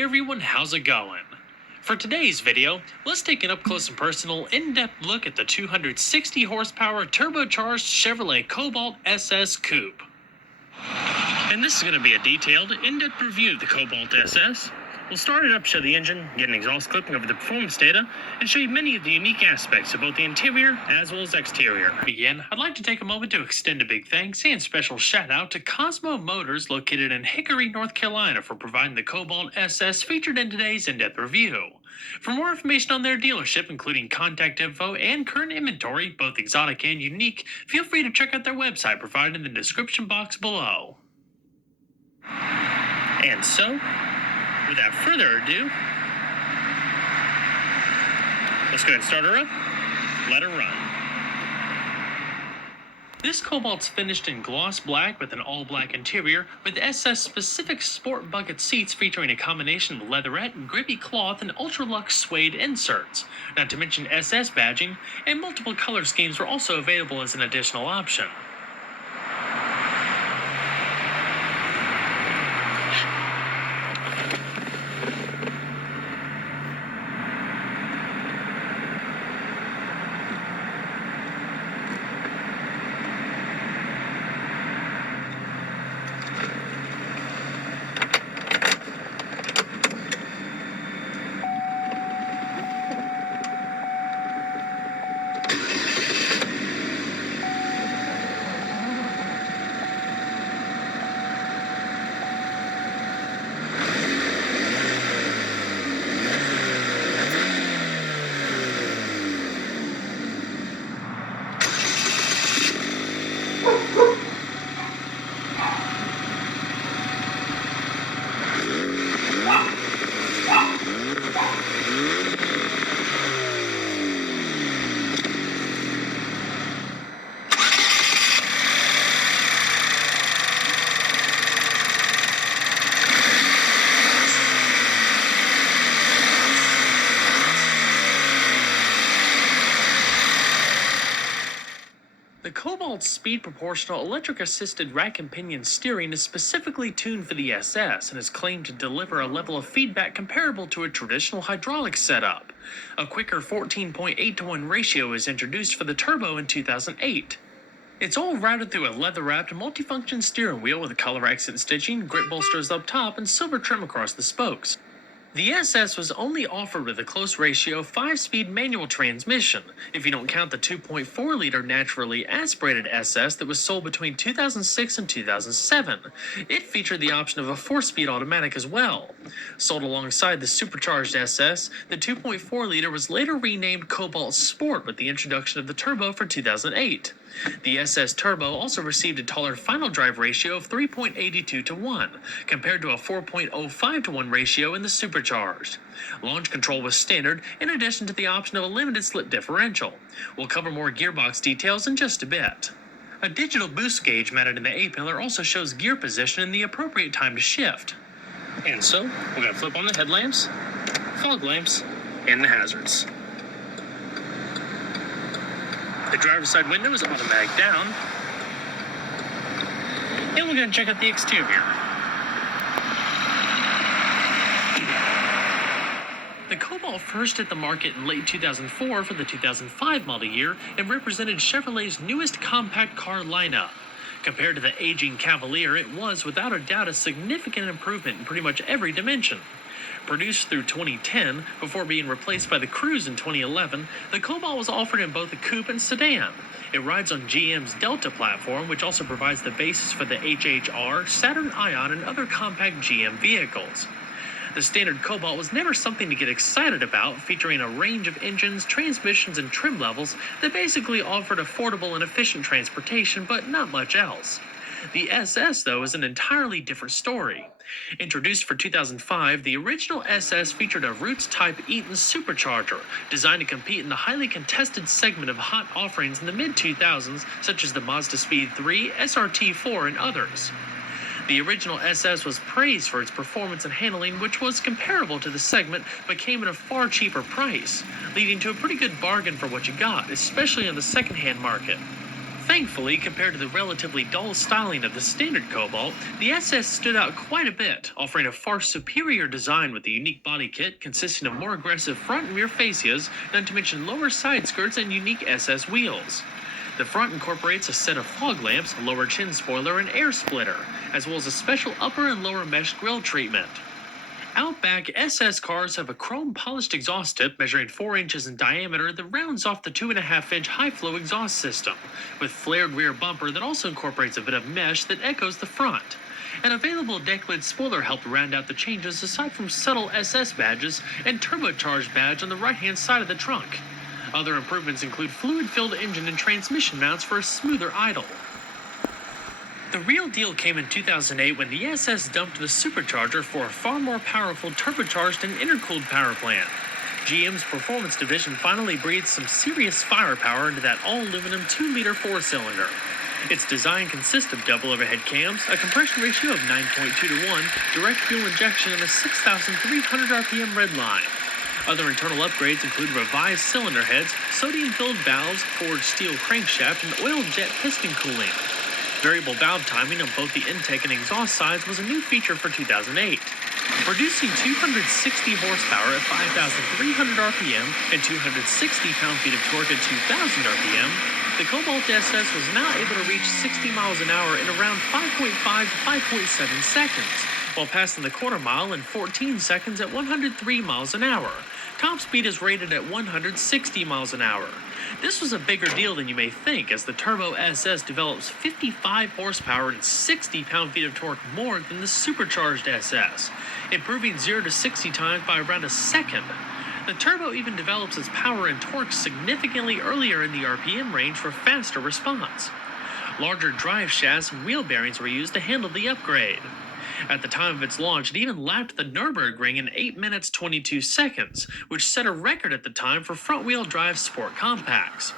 Hey everyone, how's it going? For today's video, let's take an up-close and personal, in-depth look at the 260 horsepower turbocharged Chevrolet Cobalt SS Coupe. And this is going to be a detailed, in-depth review of the Cobalt SS. We'll start it up, show the engine, get an exhaust clip over the performance data, and show you many of the unique aspects of both the interior as well as exterior. To begin, I'd like to take a moment to extend a big thanks and special shout out to Cosmo Motors located in Hickory, North Carolina for providing the Cobalt SS featured in today's in-depth review. For more information on their dealership, including contact info and current inventory, both exotic and unique, feel free to check out their website provided in the description box below. And so, without further ado, let's go ahead and start her up, let her run. This Cobalt's finished in gloss black with an all-black interior, with SS-specific sport bucket seats featuring a combination of leatherette, grippy cloth, and ultra-luxe suede inserts. Not to mention SS badging, and multiple color schemes were also available as an additional option. The Cobalt's speed proportional electric assisted rack and pinion steering is specifically tuned for the SS and is claimed to deliver a level of feedback comparable to a traditional hydraulic setup. A quicker 14.8-to-1 ratio is introduced for the turbo in 2008. It's all routed through a leather-wrapped multifunction steering wheel with color accent stitching, grip bolsters up top, and silver trim across the spokes. The SS was only offered with a close ratio 5-speed manual transmission, if you don't count the 2.4-liter naturally aspirated SS that was sold between 2006 and 2007. It featured the option of a 4-speed automatic as well. Sold alongside the supercharged SS, the 2.4-liter was later renamed Cobalt Sport with the introduction of the turbo for 2008. The SS Turbo also received a taller final drive ratio of 3.82 to 1, compared to a 4.05 to 1 ratio in the Supercharged. Launch control was standard, in addition to the option of a limited slip differential. We'll cover more gearbox details in just a bit. A digital boost gauge mounted in the A-pillar also shows gear position and the appropriate time to shift. And so, we're going to flip on the headlamps, fog lamps, and the hazards. The driver's side window is automatic down. And we're going to check out the exterior. The Cobalt first hit the market in late 2004 for the 2005 model year and represented Chevrolet's newest compact car lineup. Compared to the aging Cavalier, it was without a doubt a significant improvement in pretty much every dimension. Produced through 2010, before being replaced by the Cruze in 2011, the Cobalt was offered in both a coupe and sedan. It rides on GM's Delta platform, which also provides the basis for the HHR, Saturn Ion, and other compact GM vehicles. The standard Cobalt was never something to get excited about, featuring a range of engines, transmissions, and trim levels that basically offered affordable and efficient transportation, but not much else. The SS, though, is an entirely different story. Introduced for 2005, the original SS featured a Roots-type Eaton supercharger, designed to compete in the highly contested segment of hot offerings in the mid-2000s, such as the Mazda Speed 3, SRT4, and others. The original SS was praised for its performance and handling, which was comparable to the segment, but came at a far cheaper price, leading to a pretty good bargain for what you got, especially in the second-hand market. Thankfully, compared to the relatively dull styling of the standard Cobalt, the SS stood out quite a bit, offering a far superior design with a unique body kit consisting of more aggressive front and rear fascias, not to mention lower side skirts and unique SS wheels. The front incorporates a set of fog lamps, a lower chin spoiler, and air splitter, as well as a special upper and lower mesh grille treatment. Outback SS cars have a chrome polished exhaust tip measuring 4 inches in diameter that rounds off the 2.5-inch high flow exhaust system, with flared rear bumper that also incorporates a bit of mesh that echoes the front. An available deck lid spoiler helped round out the changes aside from subtle SS badges and turbocharged badge on the right hand side of the trunk. Other improvements include fluid-filled engine and transmission mounts for a smoother idle. The real deal came in 2008 when the SS dumped the supercharger for a far more powerful turbocharged and intercooled power plant. GM's performance division finally breathed some serious firepower into that all-aluminum 2-liter 4-cylinder. Its design consists of double overhead cams, a compression ratio of 9.2 to 1, direct fuel injection, and a 6,300 RPM redline. Other internal upgrades include revised cylinder heads, sodium-filled valves, forged steel crankshaft, and oil jet piston cooling. Variable valve timing on both the intake and exhaust sides was a new feature for 2008. Producing 260 horsepower at 5,300 RPM and 260 pound-feet of torque at 2,000 RPM, the Cobalt SS was now able to reach 60 miles an hour in around 5.5 to 5.7 seconds, while passing the quarter mile in 14 seconds at 103 miles an hour. Top speed is rated at 160 miles an hour. This was a bigger deal than you may think, as the Turbo SS develops 55 horsepower and 60 pound-feet of torque more than the supercharged SS, improving 0 to 60 times by around a second. The Turbo even develops its power and torque significantly earlier in the RPM range for faster response. Larger drive shafts and wheel bearings were used to handle the upgrade. At the time of its launch, it even lapped the Nürburgring in 8 minutes 22 seconds, which set a record at the time for front-wheel drive sport compacts.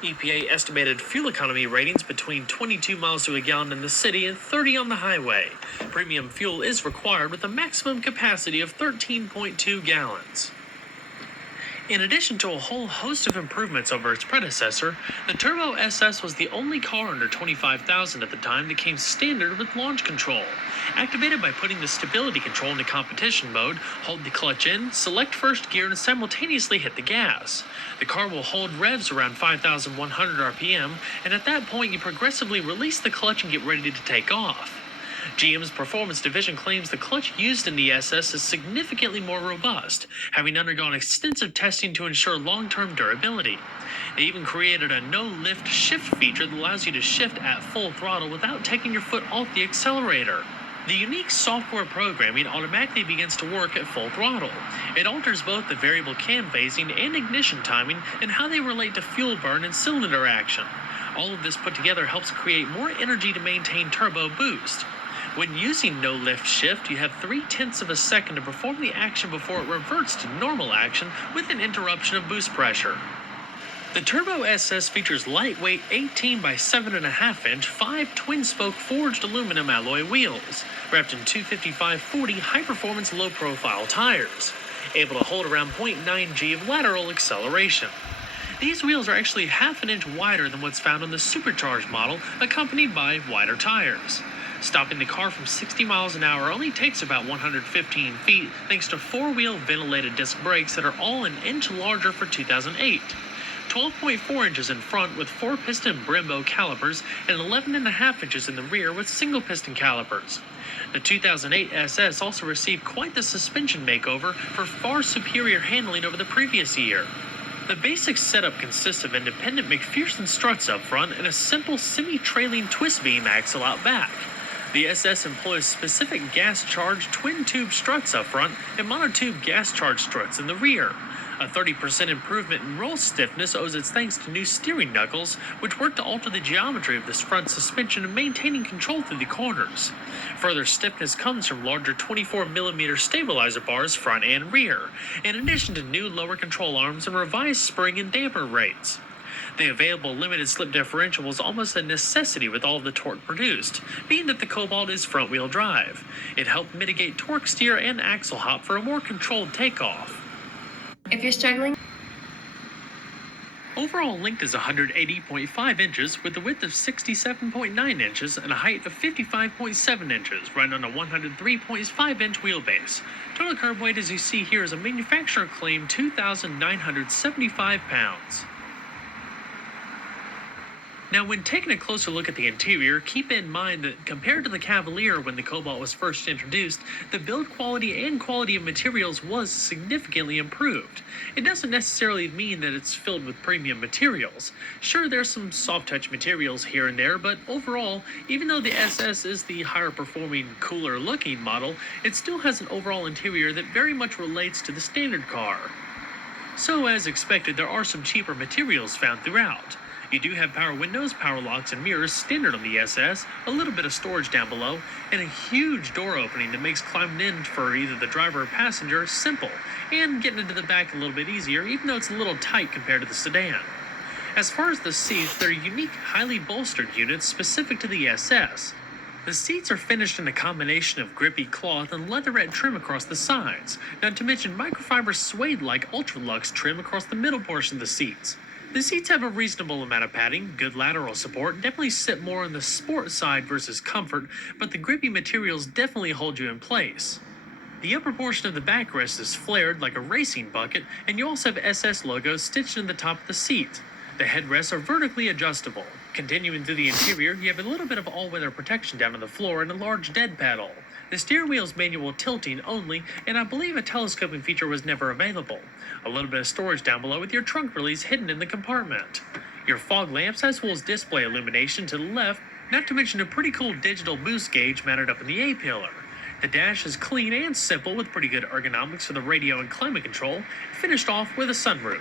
EPA estimated fuel economy ratings between 22 miles to a gallon in the city and 30 on the highway. Premium fuel is required with a maximum capacity of 13.2 gallons. In addition to a whole host of improvements over its predecessor, the Turbo SS was the only car under $25,000 at the time that came standard with launch control. Activated by putting the stability control into competition mode, hold the clutch in, select first gear, and simultaneously hit the gas. The car will hold revs around 5,100 RPM, and at that point you progressively release the clutch and get ready to take off. GM's performance division claims the clutch used in the SS is significantly more robust, having undergone extensive testing to ensure long-term durability. They even created a no-lift shift feature that allows you to shift at full throttle without taking your foot off the accelerator. The unique software programming automatically begins to work at full throttle. It alters both the variable cam phasing and ignition timing and how they relate to fuel burn and cylinder action. All of this put together helps create more energy to maintain turbo boost. When using no-lift shift, you have 0.3 of a second to perform the action before it reverts to normal action with an interruption of boost pressure. The Turbo SS features lightweight 18 by 7.5 inch 5 twin-spoke forged aluminum alloy wheels, wrapped in 255/40 high-performance low-profile tires, able to hold around 0.9 G of lateral acceleration. These wheels are actually half an inch wider than what's found on the supercharged model, accompanied by wider tires. Stopping the car from 60 miles an hour only takes about 115 feet thanks to 4-wheel ventilated disc brakes that are all an inch larger for 2008. 12.4 inches in front with 4-piston Brembo calipers and 11.5 inches in the rear with single-piston calipers. The 2008 SS also received quite the suspension makeover for far superior handling over the previous year. The basic setup consists of independent McPherson struts up front and a simple semi-trailing twist beam axle out back. The SS employs specific gas-charged twin-tube struts up front and monotube gas-charged struts in the rear. A 30% improvement in roll stiffness owes its thanks to new steering knuckles, which work to alter the geometry of this front suspension and maintaining control through the corners. Further stiffness comes from larger 24mm stabilizer bars front and rear, in addition to new lower control arms and revised spring and damper rates. The available limited slip differential was almost a necessity with all of the torque produced, being that the Cobalt is front-wheel drive. It helped mitigate torque steer and axle hop for a more controlled takeoff. If you're struggling... overall length is 180.5 inches with a width of 67.9 inches and a height of 55.7 inches, running on a 103.5-inch wheelbase. Total curb weight, as you see here, is a manufacturer claimed 2,975 pounds. Now, when taking a closer look at the interior, keep in mind that compared to the Cavalier when the Cobalt was first introduced, the build quality and quality of materials was significantly improved. It doesn't necessarily mean that it's filled with premium materials. Sure, there's some soft-touch materials here and there, but overall, even though the SS is the higher-performing, cooler-looking model, it still has an overall interior that very much relates to the standard car. So, as expected, there are some cheaper materials found throughout. You do have power windows, power locks, and mirrors standard on the SS, a little bit of storage down below, and a huge door opening that makes climbing in for either the driver or passenger simple, and getting into the back a little bit easier, even though it's a little tight compared to the sedan. As far as the seats, they're unique, highly bolstered units specific to the SS. The seats are finished in a combination of grippy cloth and leatherette trim across the sides, not to mention microfiber suede-like ultra-luxe trim across the middle portion of the seats. The seats have a reasonable amount of padding, good lateral support, definitely sit more on the sport side versus comfort, but the grippy materials definitely hold you in place. The upper portion of the backrest is flared like a racing bucket, and you also have SS logos stitched in the top of the seat. The headrests are vertically adjustable. Continuing through the interior, you have a little bit of all-weather protection down on the floor and a large dead paddle. The steering wheel is manual tilting only, and I believe a telescoping feature was never available. A little bit of storage down below with your trunk release hidden in the compartment. Your fog lamps as well as display illumination to the left, not to mention a pretty cool digital boost gauge mounted up in the A-pillar. The dash is clean and simple with pretty good ergonomics for the radio and climate control, finished off with a sunroof.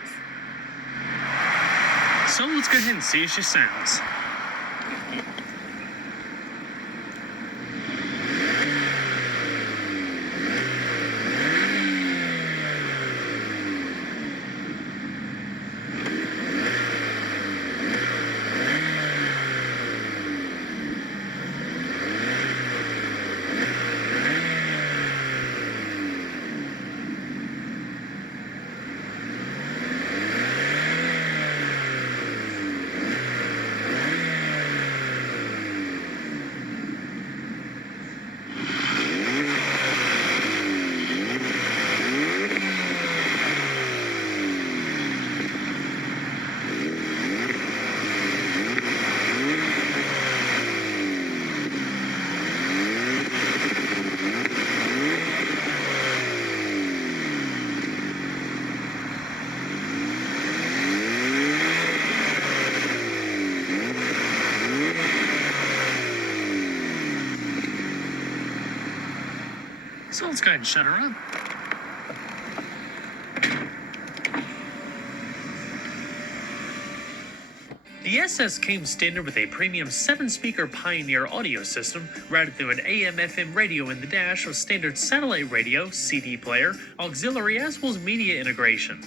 So let's go ahead and see how she sounds. So let's go ahead and shut her up. The SS came standard with a premium 7-speaker Pioneer audio system, routed through an AM/FM radio in the dash with standard satellite radio, CD player, auxiliary, as well as media integration.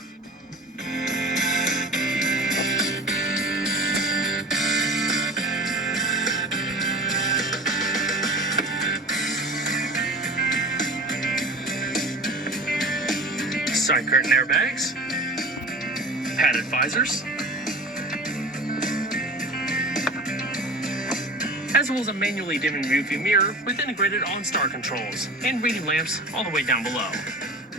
Side curtain airbags, padded visors, as well as a manually dimming rearview mirror with integrated OnStar controls and reading lamps all the way down below.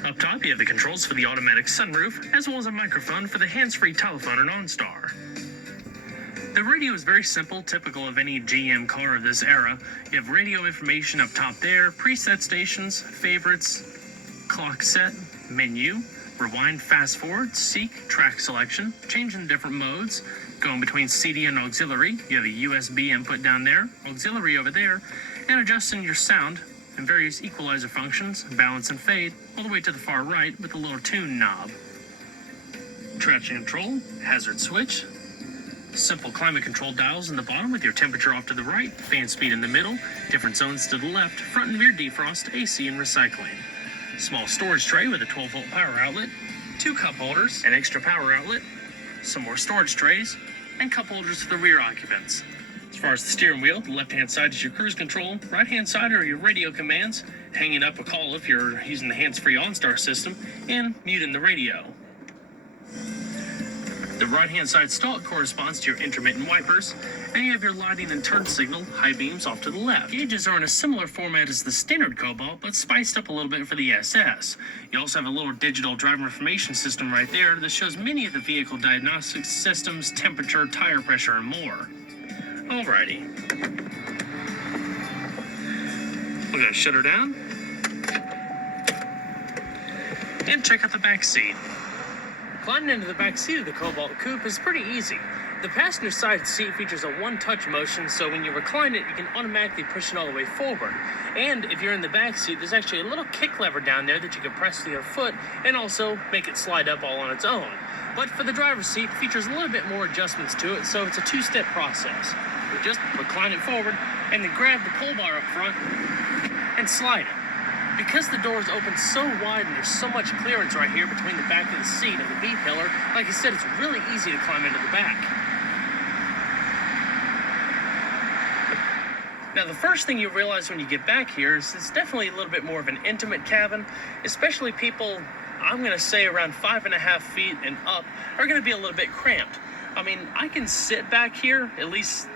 Up top, you have the controls for the automatic sunroof, as well as a microphone for the hands-free telephone and OnStar. The radio is very simple, typical of any GM car of this era. You have radio information up top there, preset stations, favorites, clock set, menu, rewind, fast forward, seek, track selection, changing different modes, going between CD and auxiliary. You have a USB input down there, auxiliary over there, and adjusting your sound and various equalizer functions, balance and fade, all the way to the far right with a little tune knob. Traction control, hazard switch, simple climate control dials in the bottom with your temperature off to the right, fan speed in the middle, different zones to the left, front and rear defrost, AC and recycling. Small storage tray with a 12-volt power outlet, 2 cup holders, an extra power outlet, some more storage trays, and cup holders for the rear occupants. As far as the steering wheel, the left-hand side is your cruise control, right-hand side are your radio commands, hanging up a call if you're using the hands-free OnStar system, and muting the radio. The right-hand side stalk corresponds to your intermittent wipers, and you have your lighting and turn signal, high beams off to the left. Gauges are in a similar format as the standard Cobalt, but spiced up a little bit for the SS. You also have a little digital driver information system right there that shows many of the vehicle diagnostic systems, temperature, tire pressure, and more. Alrighty. We're gonna shut her down and check out the back seat. Climbing into the back seat of the Cobalt Coupe is pretty easy. The passenger side seat features a one-touch motion, so when you recline it, you can automatically push it all the way forward. And if you're in the back seat, there's actually a little kick lever down there that you can press with your foot and also make it slide up all on its own. But for the driver's seat, it features a little bit more adjustments to it, so it's a two-step process. You just recline it forward and then grab the pull bar up front and slide it. Because the doors open so wide and there's so much clearance right here between the back of the seat and the B-pillar, like I said, it's really easy to climb into the back. Now, the first thing you realize when you get back here is it's definitely a little bit more of an intimate cabin, especially people, I'm going to say around 5.5 feet and up, are going to be a little bit cramped. I mean, I can sit back here, at least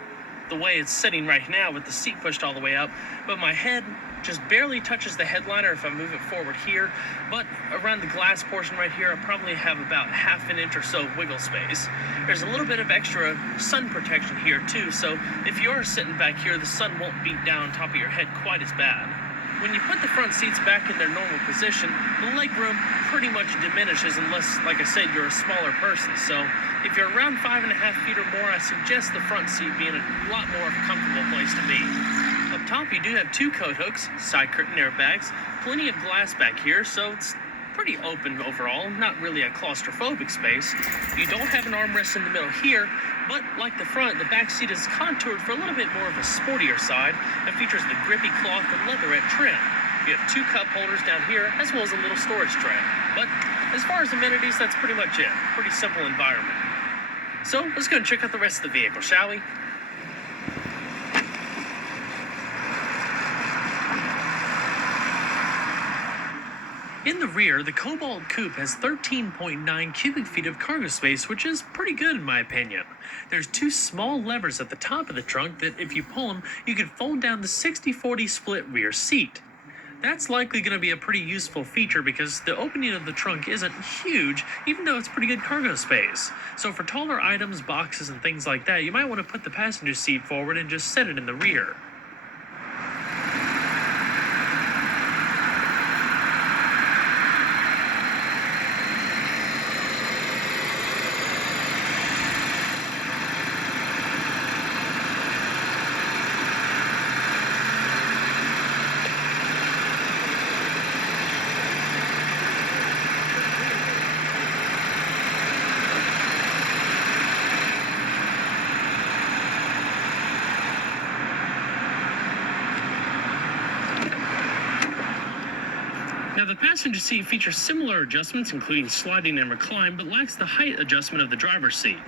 the way it's sitting right now with the seat pushed all the way up, but my head just barely touches the headliner if I move it forward here, but around the glass portion right here, I probably have about half an inch or so of wiggle space. There's a little bit of extra sun protection here too, so if you are sitting back here, the sun won't beat down on top of your head quite as bad. When you put the front seats back in their normal position, the leg room pretty much diminishes unless, like I said, you're a smaller person. So if you're around 5.5 feet or more, I suggest the front seat being a lot more of a comfortable place to be. Up top, you do have 2 coat hooks, side curtain airbags, plenty of glass back here, so it's pretty open overall, not really a claustrophobic space. You don't have an armrest in the middle here, but like the front, the back seat is contoured for a little bit more of a sportier side and features the grippy cloth and leatherette trim. You have 2 cup holders down here, as well as a little storage tray. But as far as amenities, that's pretty much it. Pretty simple environment. So let's go and check out the rest of the vehicle, shall we? In the rear, the Cobalt Coupe has 13.9 cubic feet of cargo space, which is pretty good in my opinion. There's 2 small levers at the top of the trunk that, if you pull them, you can fold down the 60-40 split rear seat. That's likely going to be a pretty useful feature because the opening of the trunk isn't huge, even though it's pretty good cargo space. So for taller items, boxes, and things like that, you might want to put the passenger seat forward and just set it in the rear. Now, the passenger seat features similar adjustments, including sliding and recline, but lacks the height adjustment of the driver's seat.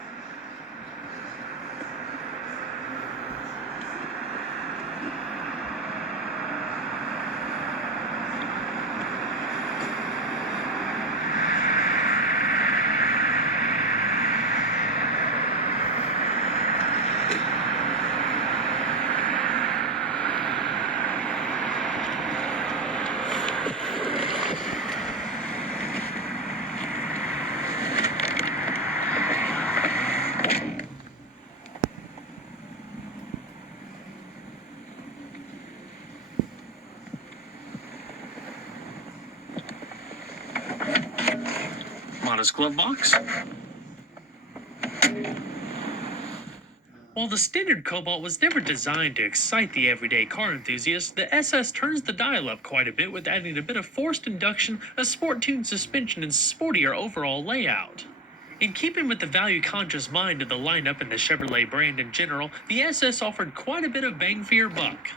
Modest glove box. While the standard Cobalt was never designed to excite the everyday car enthusiast, the SS turns the dial up quite a bit with adding a bit of forced induction, a sport-tuned suspension, and sportier overall layout. In keeping with the value-conscious mind of the lineup and the Chevrolet brand in general, the SS offered quite a bit of bang for your buck.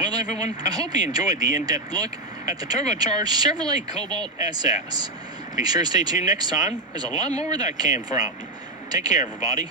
Well, everyone, I hope you enjoyed the in-depth look at the turbocharged Chevrolet Cobalt SS. Be sure to stay tuned next time. There's a lot more where that came from. Take care, everybody.